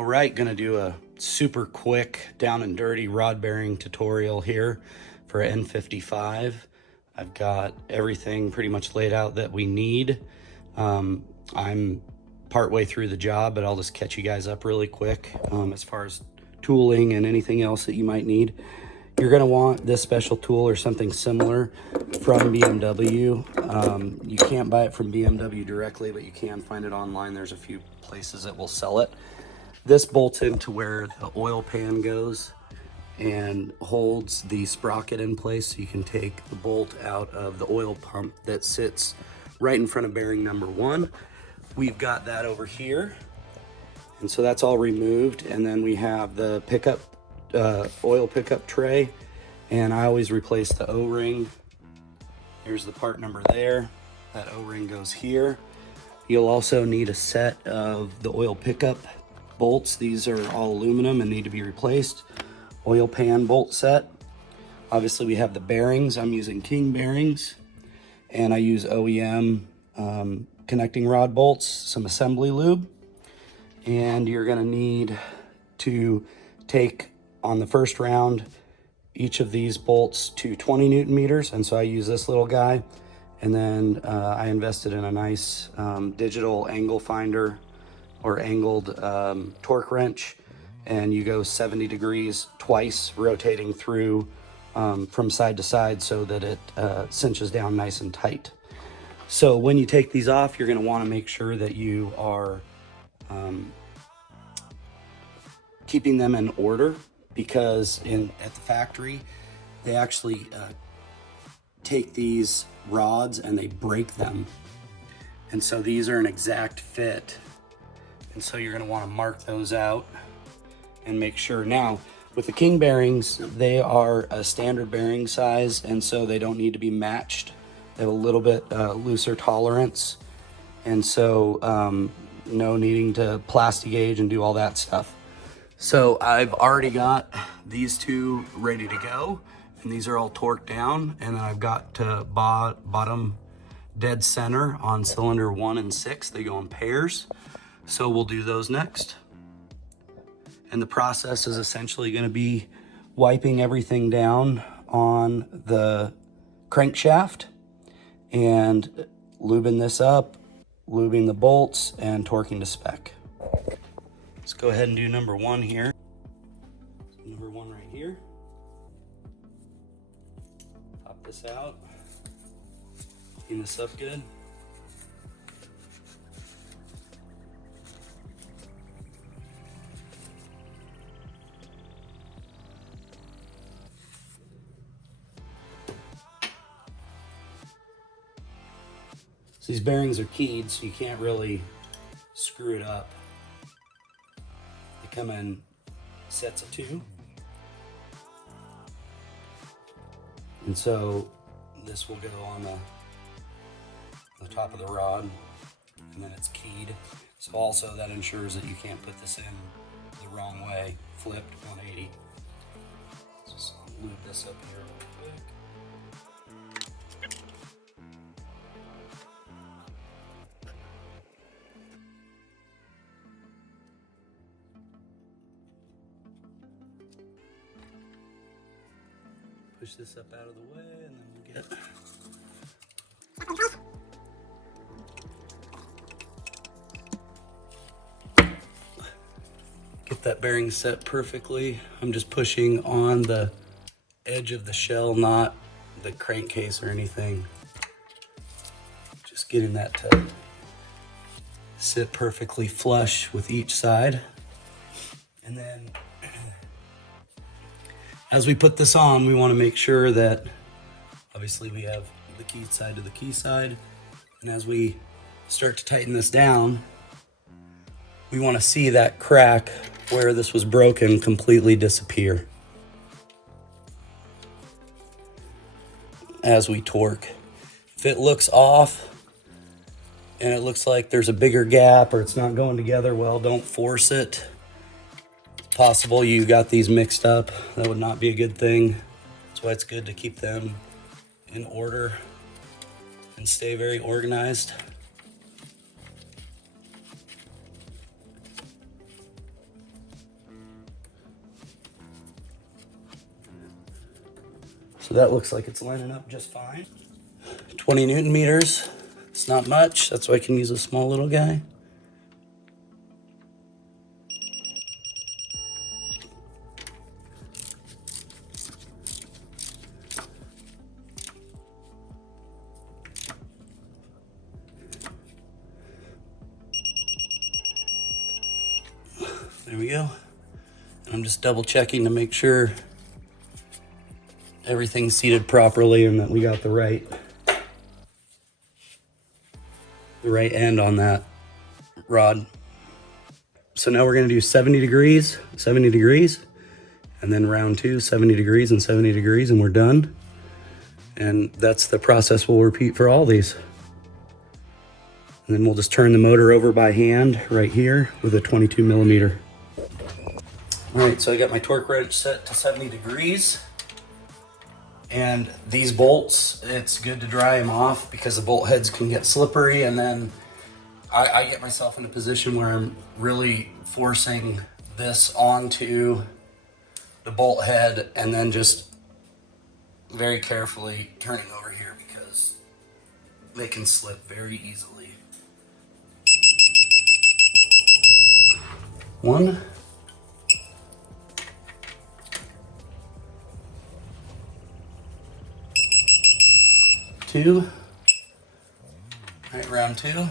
All right, gonna do a super quick down and dirty rod bearing tutorial here for an N55. I've got everything pretty much laid out that we need. I'm partway through the job, but I'll just catch you guys up really quick as far as tooling and anything else that you might need. You're gonna want this special tool or something similar from BMW. You can't buy it from BMW directly, but you can find it online. There's a few places that will sell it. This bolts into where the oil pan goes and holds the sprocket in place, so you can take the bolt out of the oil pump that sits right in front of bearing number 1. We've got that over here, and so that's all removed. And then we have the pickup oil pickup tray, and I always replace the O-ring. Here's the part number there. That O-ring goes here. You'll also need a set of the oil pickup bolts. These are all aluminum and need to be replaced. Oil pan bolt set. Obviously we have the bearings. I'm using King bearings, and I use OEM connecting rod bolts, some assembly lube. And you're gonna need to take, on the first round, each of these bolts to 20 Newton meters. And so I use this little guy. And then I invested in a nice digital angle finder or angled torque wrench. And you go 70 degrees twice, rotating through from side to side so that it cinches down nice and tight. So when you take these off, you're gonna wanna make sure that you are keeping them in order, because at the factory, they actually take these rods and they break them. And so these are an exact fit. And so you're gonna wanna mark those out and make sure. Now, with the King bearings, they are a standard bearing size, and so they don't need to be matched. They have a little bit looser tolerance. And so no needing to plastic gauge and do all that stuff. So I've already got these two ready to go, and these are all torqued down. And then I've got bottom dead center on cylinder 1 and 6. They go in pairs. So we'll do those next. And the process is essentially gonna be wiping everything down on the crankshaft and lubing this up, lubing the bolts, and torquing to spec. Let's go ahead and do number 1 here. Number 1 right here. Pop this out. Clean this up good. So these bearings are keyed, so you can't really screw it up. They come in sets of 2. And so this will go on the top of the rod, and then it's keyed. So also that ensures that you can't put this in the wrong way, flipped 180. Just lube this up here real quick. Push this up out of the way, and then we'll get that bearing set perfectly. I'm just pushing on the edge of the shell, not the crankcase or anything. Just getting that to sit perfectly flush with each side. And then as we put this on, we want to make sure that obviously we have the key side to the key side. And as we start to tighten this down, we want to see that crack where this was broken completely disappear as we torque. If it looks off and it looks like there's a bigger gap or it's not going together well, don't force it. Possible you got these mixed up. That would not be a good thing. That's why it's good to keep them in order and stay very organized. So that looks like it's lining up just fine. 20 Newton meters. It's not much. That's why I can use a small little guy. There we go. And I'm just double checking to make sure everything's seated properly and that we got the right end on that rod. So now we're gonna do 70 degrees, and then round two, 70 degrees and 70 degrees, and we're done. And that's the process we'll repeat for all these. And then we'll just turn the motor over by hand right here with a 22 millimeter. All right, so I got my torque wrench set to 70 degrees. And these bolts, it's good to dry them off because the bolt heads can get slippery, and then I get myself in a position where I'm really forcing this onto the bolt head and then just very carefully turning over here because they can slip very easily. 1, 2. All right, round 2.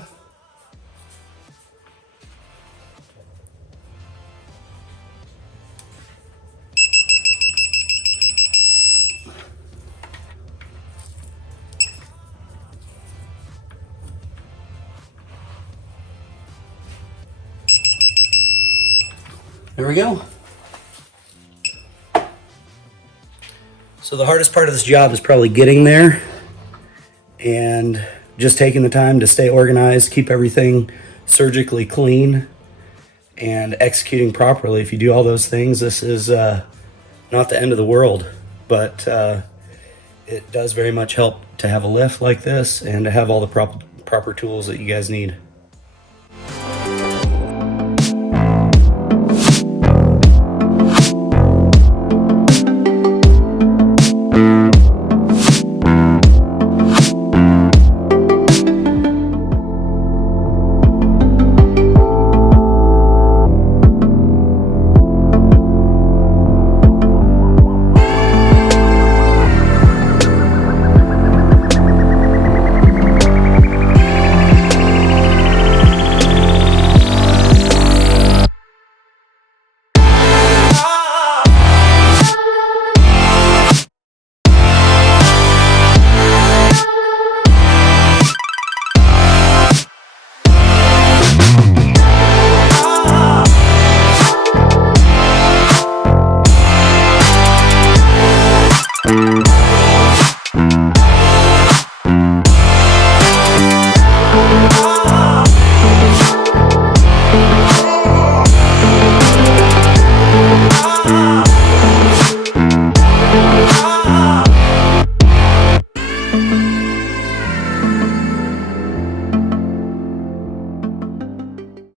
There we go. So the hardest part of this job is probably getting there and just taking the time to stay organized, keep everything surgically clean, and executing properly. If you do all those things, this is not the end of the world, but it does very much help to have a lift like this and to have all the proper tools that you guys need.